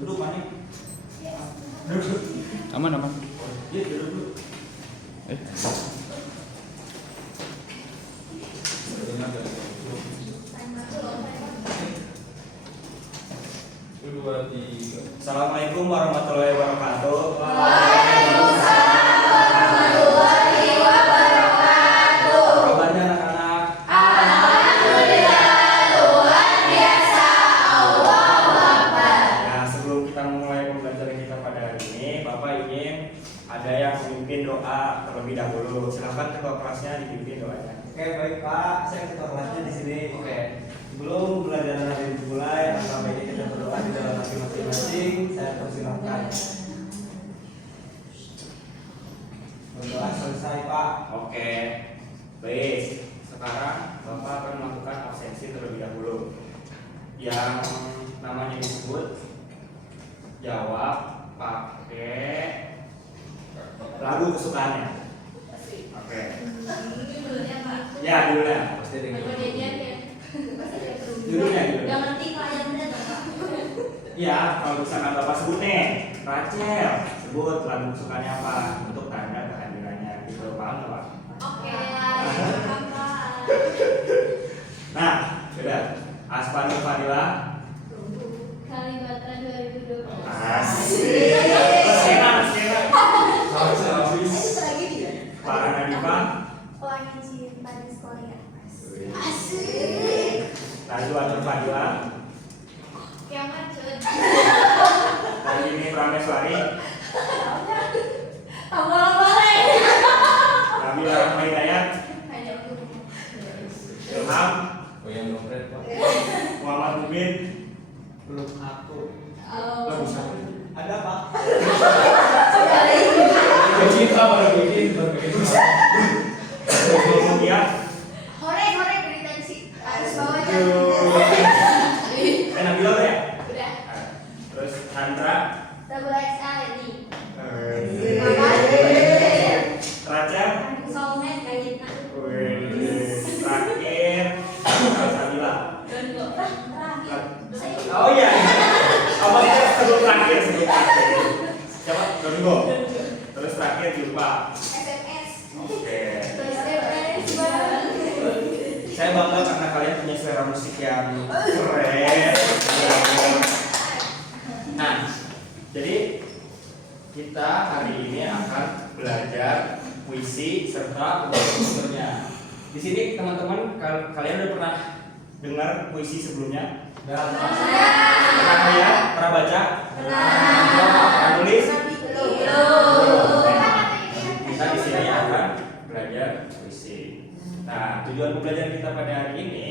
Duduk mana? Duduk. Aman aman. Iya duduk dulu. Assalamualaikum warahmatullahi wabarakatuh. Waalaikumsalam warahmatullahi wabarakatuh. Kabarnya anak-anak? Alhamdulillah, luar biasa. Allahu Akbar. Nah, sebelum kita memulai pembelajaran kita pada hari ini, Bapak ingin ada yang memimpin doa terlebih dahulu. Silakan ketua kelasnya dipimpin doanya. Oke, baik Pak, saya ketua kelasnya di sini. Oke. Sebelum pembelajaran hari ini dimulai, sebaiknya kita berdoa di dalam hati masing-masing. Saya persilahkan. Berdoa selesai Pak. Oke. Baik. Sekarang Bapak akan melakukan absensi terlebih dahulu. Yang namanya disebut jawab pakai lagu kesukaannya. Oke. Ya, dulunya. Pasti ada yang Dulunya. Yang nanti Pak yang benar Pak. Ya, kalau misalkan Bapak sebut nih, Rachel, sebut lagu kesukaannya apa untuk tanda kehadirannya. Gitu, paham nggak Pak? Oke, Pak. Nah, sudah. Aspanul Fadila. Kalibata 2020. Asik. Skena. Habis. Para Nadifa. Pelangi cinta di Korea. Najwa Fadila. Kiamat cut. Dan ini Prameswari. Awal balik. Nabila Rahma Hidayat. Ilham. Muhammad Mubin. Belum aku. Lagu siapa? Ada Pak. Cinta baru bikin Kemudian Hore berita di sini. Harus bawahnya. Nabila udah ya? Udah. Terus Chandra. Double XL ini. Raja. Soulmate kayaknya. Terakhir Sabila. Terakhir. Oh iya. Apa sebelum terakhir? Coba Domingo. Terus terakhir jumpa. SMS. Oke. SMS banget. Saya bangga karena kalian punya selera musik yang keren. Nah, jadi kita hari ini akan belajar puisi serta unsur-unsurnya. Di sini teman-teman kalian udah pernah dengar puisi sebelumnya? Pernah lihat? Pernah baca? Pernah nulis? Kita di sini akan belajar puisi. Nah, tujuan pembelajaran kita pada hari ini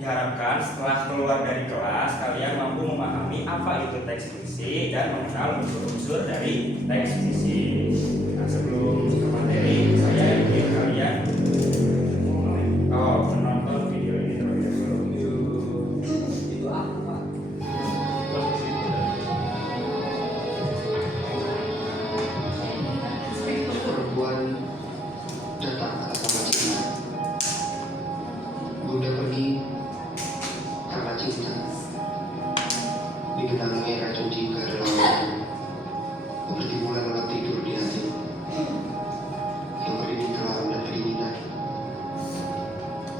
diharapkan setelah keluar dari kelas kalian mampu memahami apa itu teks puisi dan mengenal unsur-unsur dari teks puisi. Nah, sebelum ke materi, saya ingin kalian menonton video ini terlebih dahulu. Itu aku Pak. Perempuan datang atas nama cinta. Bunda pergi karena cinta. Digenangi racun jingga dalam waktu, seperti bulan lelap tidur di hati yang berdinding kelam dan kedinginan.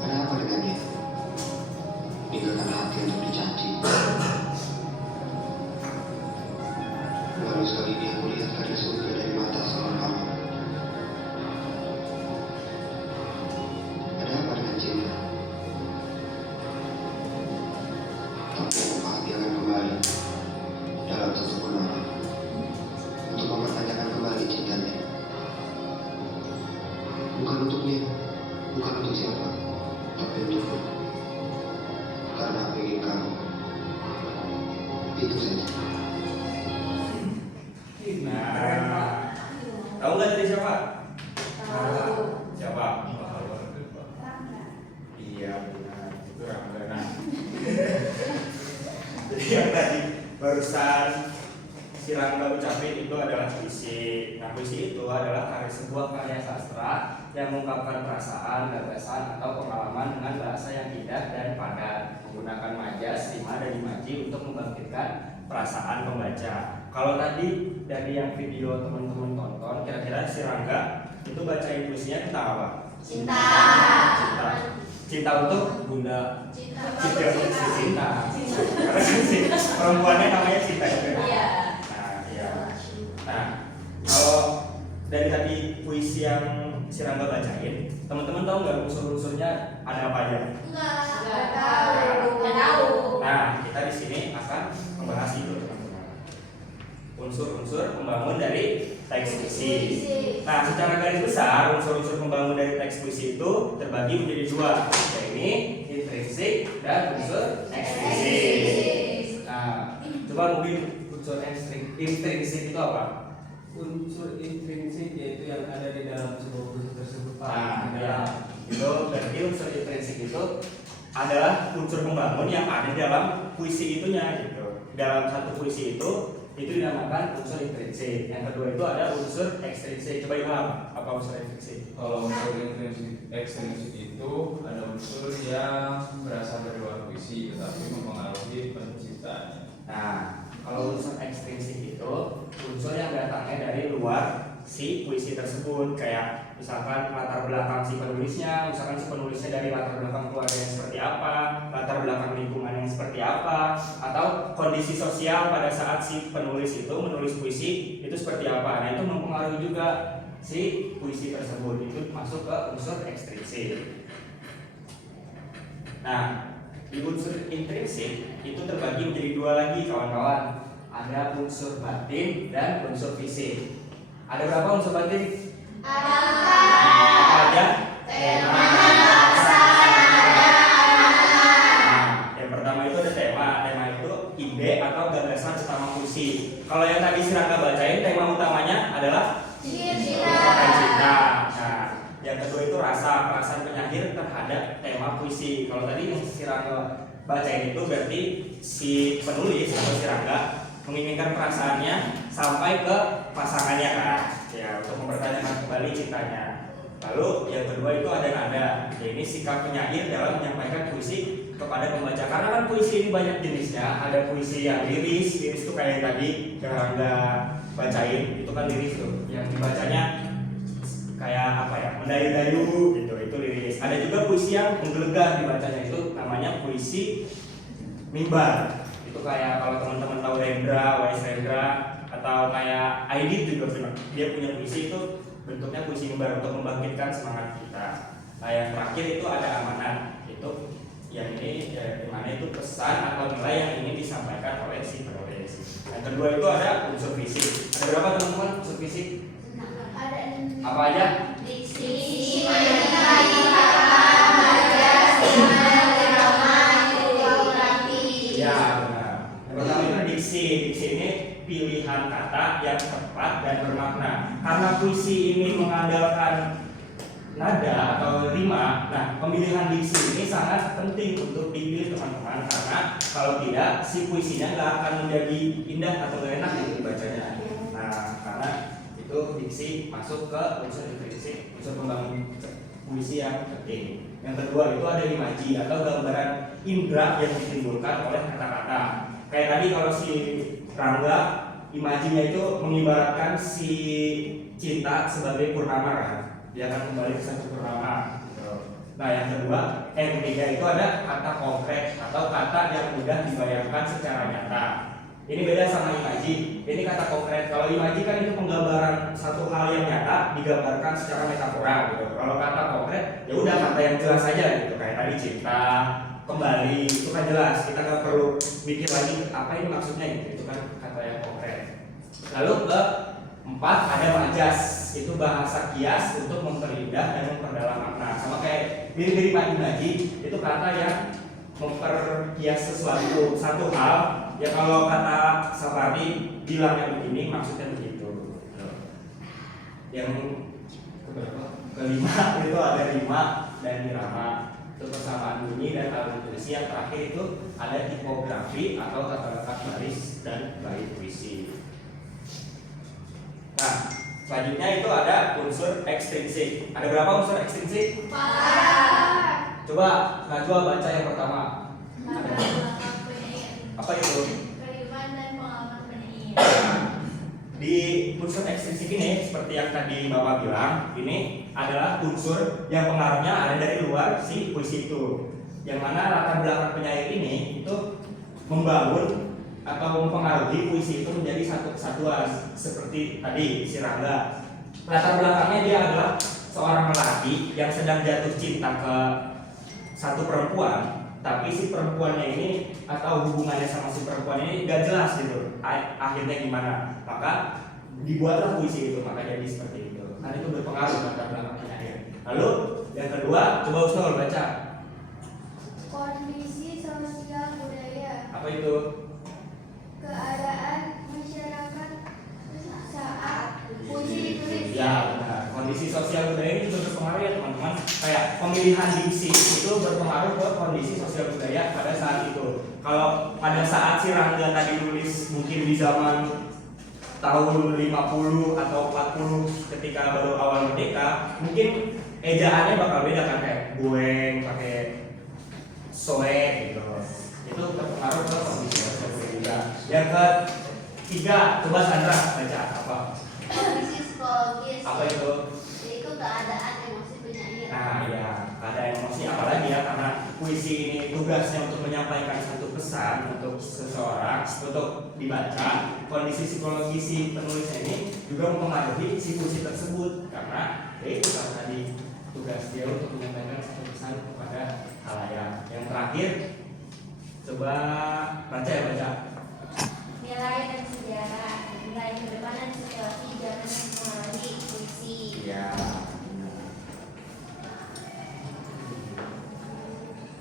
Ada apa dengannya? Tinggalkan hati untuk dicaci. Baru sekali dia melihat karya surga dari mata seorang hamba. Ada apa dengan cinta? Tapi hati akan kembali dalam satu penolak untuk mempertanyakan kembali cintanya. Bukan untuknya, bukan untuk siapa, tapi untukku. Karena aku ingin kamu. Itu saja. Nah, tahu nggak tadi siapa? Siapa? Iya benar, itu Ramdana. Jadi yang tadi barusan si Rangga ucapin itu adalah puisi. Nah, puisi itu adalah sebuah karya sastra yang mengungkapkan perasaan, gagasan, atau pengalaman dengan bahasa yang indah dan padat, menggunakan majas, rima, dan imaji untuk membangkitkan perasaan pembaca. Kalau tadi dari yang video teman-teman tonton, kira-kira si Rangga itu bacain puisinya tentang apa? Cinta. Cinta. Cinta untuk Bunda. Cinta. Cinta untuk si Cinta. Karena si perempuannya namanya Cinta juga. Iya. Nah, iya. Nah, kalau dari tadi puisi yang si Rangga bacain, teman-teman tahu nggak unsur-unsurnya ada apa aja? Enggak tahu. Nah, kita di sini akan membahas itu, teman-teman. Unsur-unsur pembangun dari teks puisi. Nah, secara garis besar, unsur-unsur pembangun dari teks puisi itu terbagi menjadi dua, yaitu intrinsik dan unsur ekstrinsik. Nah, coba mungkin unsur intrinsik itu apa? Unsur intrinsik yaitu yang ada di dalam sebuah puisi tersebut, Pak. Nah, ya, itu berarti unsur intrinsik itu adalah unsur pembangun yang ada dalam puisi itunya gitu. Dalam satu puisi itu dinamakan unsur intrinsik. Yang kedua itu ada unsur ekstrinsik. Coba Ilham, apa unsur ekstrinsik? Kalau unsur ekstrinsik itu ada unsur yang berasal dari luar puisi tetapi mempengaruhi penciptanya. Nah, kalau unsur ekstrinsik itu unsur yang datangnya dari luar si puisi tersebut, kayak misalkan latar belakang si penulisnya, misalkan si penulisnya dari latar belakang keluarga yang seperti apa, latar belakang lingkungan yang seperti apa, atau kondisi sosial pada saat si penulis itu menulis puisi itu seperti apa. Nah, itu mempengaruhi juga si puisi tersebut, itu masuk ke unsur ekstrinsik. Nah, di unsur intrinsik itu terbagi menjadi dua lagi, kawan-kawan. Ada unsur batin dan unsur fisik. Ada berapa unsur batin? Apa aja? Tema, Nah, yang pertama itu ada tema. Tema itu ide atau gagasan utama puisi. Kalau yang tadi si Rangga bacain, tema utamanya adalah cinta. Nah, yang kedua itu rasa, perasaan penyair terhadap tema puisi. Kalau tadi yang si Rangga bacain itu berarti si penulis atau si Rangga menginginkan perasaannya sampai ke pasangannya kan, ya, untuk mempertanyakan kembali cintanya. Lalu yang kedua itu ada nada, ini sikap penyair dalam menyampaikan puisi kepada pembaca. Karena kan puisi ini banyak jenisnya, ada puisi yang liris itu kayak yang tadi yang Rangga bacain, itu kan liris tuh, yang dibacanya kayak apa ya, mendayu-dayu gitu, itu liris. Ada juga puisi yang menggelegar dibacanya, itu namanya puisi mimbar. Itu kayak kalau teman-teman tahu Rendra, Wais Rendra, atau kayak Aidit juga dia punya puisi itu bentuknya puisi mimbar untuk membangkitkan semangat kita. Nah, yang terakhir itu ada amanat, itu yang ini ya, dimana itu pesan atau nilai yang ingin disampaikan oleh si penulis. Yang kedua itu ada unsur fisik. Ada berapa teman-teman unsur fisik? Apa aja? diksi, Ya, benar. Yang pertama itu diksi. Diksi ini pilihan kata yang tepat dan bermakna. Karena puisi ini mengandalkan nada atau rima, nah pemilihan diksi ini sangat penting untuk dipilih teman-teman, karena kalau tidak si puisinya nggak akan menjadi indah atau nggak enak gitu dibacanya. Nah, karena itu diksi masuk ke unsur intrinsik, unsur pembangun puisi yang penting. Yang kedua itu ada imaji atau gambaran indera yang ditimbulkan oleh kata-kata. Kayak tadi kalau si Rangga, imajinya itu mengibaratkan si cinta sebagai purnama kan, dia akan kembali ke satu purnama gitu. Nah, yang ketiga itu ada kata konkret atau kata yang mudah dibayangkan secara nyata. Ini beda sama imaji. Ini kata konkret. Kalau imaji kan itu penggambaran satu hal yang nyata digambarkan secara metafora gitu. Kalau kata konkret ya udah kata yang jelas saja gitu. Kayak tadi cinta, kembali, itu kan jelas. Kita nggak perlu mikir lagi apa ini maksudnya gitu. Itu kan kata yang konkret. Lalu keempat ada majas. Itu bahasa kias untuk memperindah dan memperdalam makna. Sama kayak mirip-mirip imaji, itu kata yang memperkias sesuatu, satu hal. Ya kalau kata Sapardi bilangnya begini, maksudnya begitu. Yang kelima itu ada rima dan irama, itu persamaan bunyi dan alur puisi. Yang terakhir itu ada tipografi atau tata letak baris dan bait puisi. Nah, selanjutnya itu ada unsur ekstrinsik. Ada berapa unsur ekstrinsik? 4. Coba Najwa baca yang pertama. Apa itu? Keriuman dan unsur ekstrinsik ini seperti yang tadi Bapak bilang, ini adalah unsur yang pengaruhnya ada dari luar si puisi itu. Yang mana latar belakang penyair ini itu membangun atau mempengaruhi puisi itu menjadi satu kesatuan seperti tadi si Rangga. Latar belakangnya dia adalah seorang lelaki yang sedang jatuh cinta ke satu perempuan, tapi si perempuannya ini atau hubungannya sama si perempuan ini gak jelas gitu akhirnya gimana, maka dibuatlah puisi itu, maka jadi seperti itu. Kan itu berpengaruh latar belakang penyair. Lalu yang kedua, coba Ustaz baca. Kondisi sosial budaya. Apa itu? Keadaan masyarakat saat puisi ditulis. Ya benar. Kondisi sosial budaya ini juga berpengaruh ya teman-teman. Kayak pemilihan diksi itu berpengaruh ke kondisi sosial budaya pada saat itu. Kalau pada saat si Rangga tadi nulis mungkin di zaman tahun 50 atau 40 ketika baru awal merdeka, mungkin ejaannya bakal beda kan, kayak bueng pakai soe gitu. Itu berpengaruh ke kondisi sosial budaya juga. Yang ketiga, coba Sandra baca apa? Kondisi psikologis. Apa itu? Yaitu keadaan emosi penyair. Nah ya, ada emosi apalagi ya, karena puisi ini tugasnya untuk menyampaikan satu pesan untuk seseorang untuk dibaca. Kondisi psikologi si penulisnya ini juga mempengaruhi si puisi tersebut, karena itu kan tadi tugas dia untuk menyampaikan satu pesan kepada khalayak. Yang terakhir, coba baca ya, baca. Nilai dan sejarah. Nilai ke depan dan situasi jangan mempengaruhi puisi. Ya.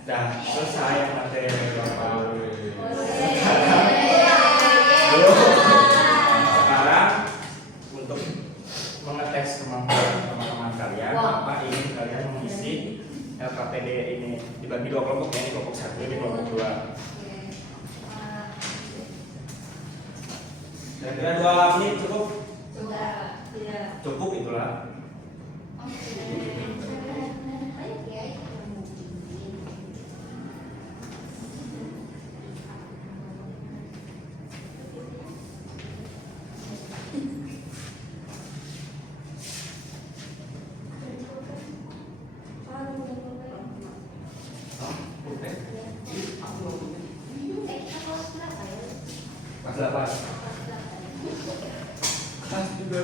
Dah selesai materi Bapak. Sekarang untuk mengetes kemampuan teman-teman kalian, Bapak ingin kalian mengisi LKPD ini dibagi dua kelompok ya, ini kelompok 1, ini kelompok 2. Kira-kira 2 menit cukup? Cukup itulah. Kelas 8. Kelas juga.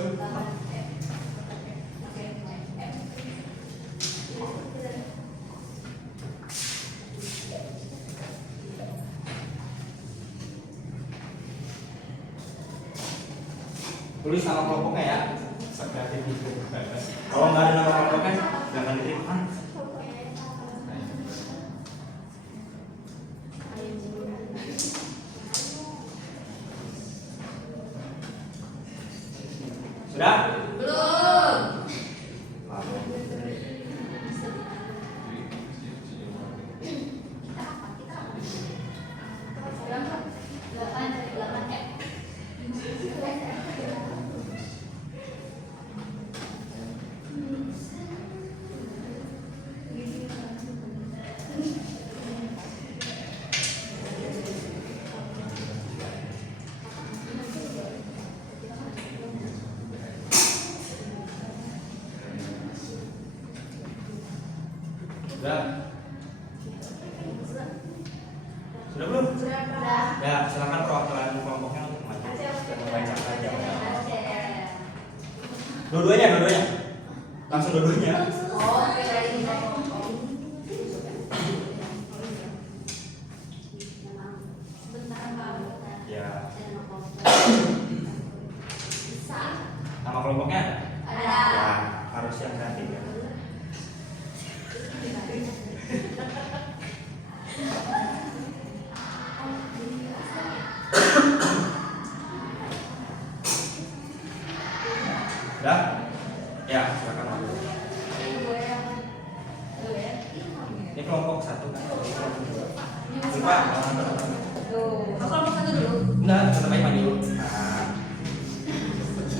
Tulis nama kelompoknya ya. Sekreatif itu. Kalau nggak ada nama kelompoknya, jangan diterima. Sudah? Belum. Sudah? Sudah belum? Ya, silakan perwakilan kelompoknya untuk maju dan membaca saja. Dua-duanya. Langsung dua-duanya. Ya. Nama kelompoknya ada? Ya, harus yang kreatif ya. Sudah? Ya, silakan maju. Ini kelompok 1 kan? Lupa. Enggak, tetap aja maju.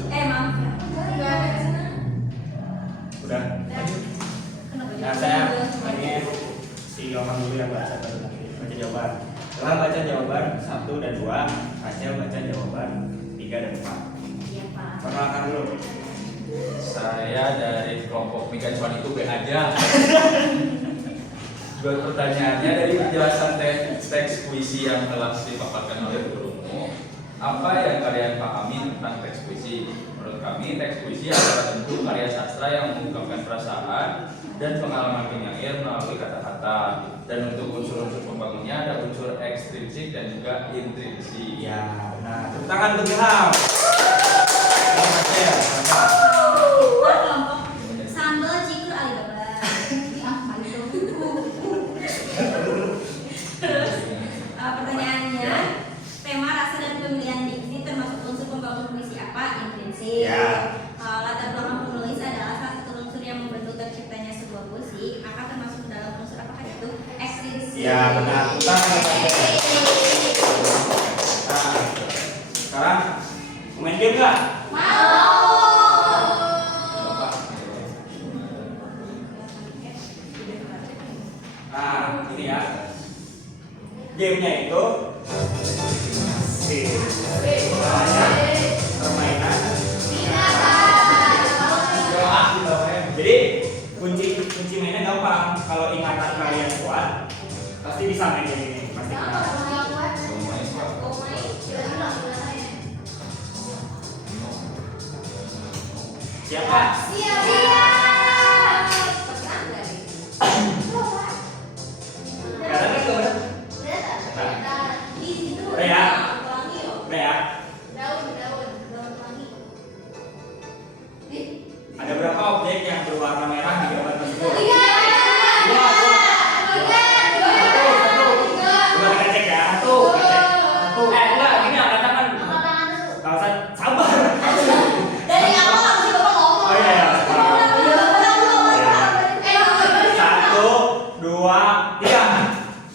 Nah, udah. dulu. Saya dari kelompok Mikacuan itu B aja. Buat pertanyaannya dari penjelasan teks puisi yang telah dipaparkan oleh gurumu, apa yang kalian pahami tentang teks puisi? Menurut kami, teks puisi adalah bentuk karya sastra yang mengungkapkan perasaan dan pengalaman penyair melalui kata-kata. Dan untuk unsur-unsur pembangunnya ada unsur ekstrinsik dan juga intrinsik. Ya, benar. Tepuk tangan untuk Ilham. Selamat ya, selamat. Kita kelompok sambal cikur Alibaba. Terus pertanyaannya, tema rasa dan pemilihan diksi termasuk unsur pembangun puisi apa? Intrinsik. Ya. Latar belakang penulis adalah salah satu unsur yang membentuk terciptanya sebuah puisi, maka termasuk dalam unsur apakah itu? Ekstrinsik. Ya, benar. Tepuk tangan. Nah, sekarang main game nggak? Nah, ini ya. Gamenya itu permainan. Jadi kunci mainnya gampang. Kalau ingatan kalian kuat, pasti bisa main game ini. Pasti bisa. Siapa? Katakan itu benar. Udah ya? Udah ya? Ada berapa objek yang berwarna merah di gambar tersebut? Dua kita cek ya. Satu. Enggak, ini angkat tangan. Kalau sabar. Oh iya ya. 1, 2, 3.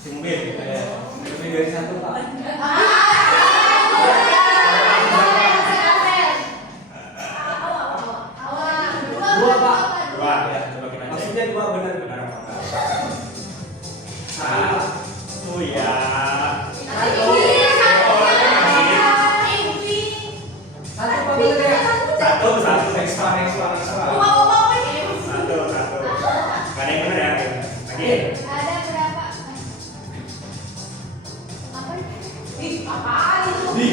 Simbin. Lebih dari satu Pak. Dua Pak. 2 ya. Coba kita cek. Maksudnya dua benar. Benar apa enggak? 1 ya. Satu Pak benar ya. Satu. Ekstra. Satu. Gak ada yang benar ya. Lagi. Ada berapa? Apa? Di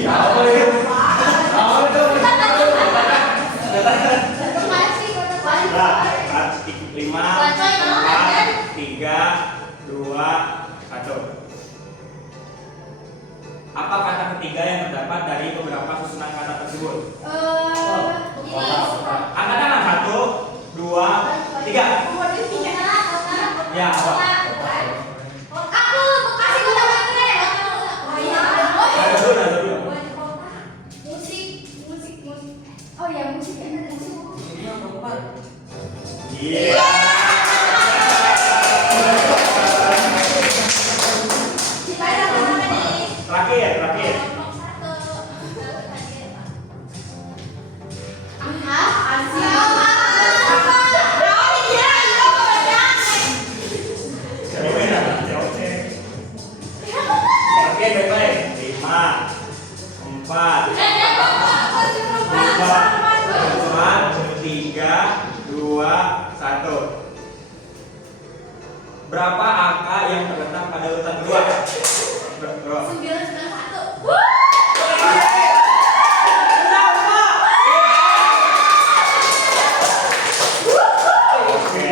apa ya? Apa itu? Udah. 5, 4, 3, 2, 1. Apa kata ketiga yang terdapat dari beberapa susunan kata tersebut? Angkat tangan. 1, 2, 3. Ya, apa? Ada dulu. Ini yang keempat. Iya. Terakhir. Oke, baik-baik. 5, 4, 3, 2, 1. Berapa angka yang terletak pada urutan kedua? Bro. Oke.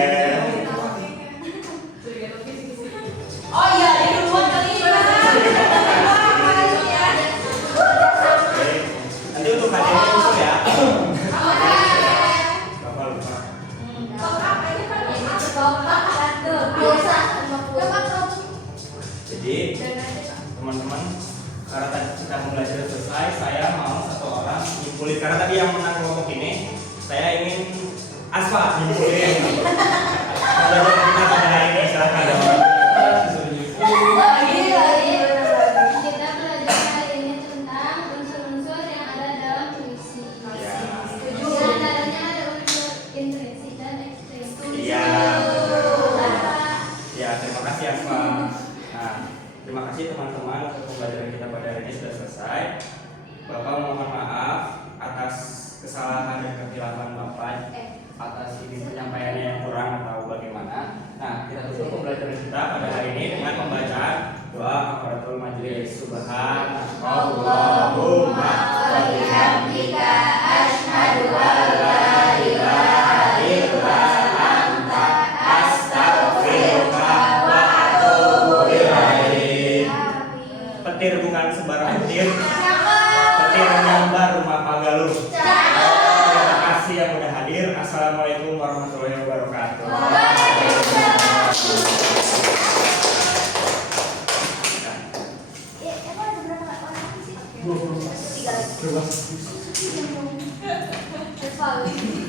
Nanti untuk hadiahnya usul ya. Bapak lupa. Jadi teman-teman, karena tadi kita belajar selesai, saya mau satu orang nyimpulin. Karena tadi yang menang kelompok ini, saya ingin Asfa nyimpulin. Belajar kita pada hari ini, silakan. Kita belajar hari ini tentang unsur-unsur yang ada dalam puisi. Di antaranya ada unsur intrinsik dan ekstrinsik. Iya. Ya, terima kasih Asfa. Nah, terima kasih teman-teman untuk pembelajaran kita pada hari ini sudah selesai. Bapak mohon maaf atas kesalahan dan Subhanallahumma wa bihamdika asyhadu an la ilaha illa anta astaghfiruka wa atubu ilaik. Petir bukan sembarang petir. Petir nyambar rumah Pagaluh. Terima kasih yang udah hadir. Assalamualaikum warahmatullahi wabarakatuh. Tiga lagi.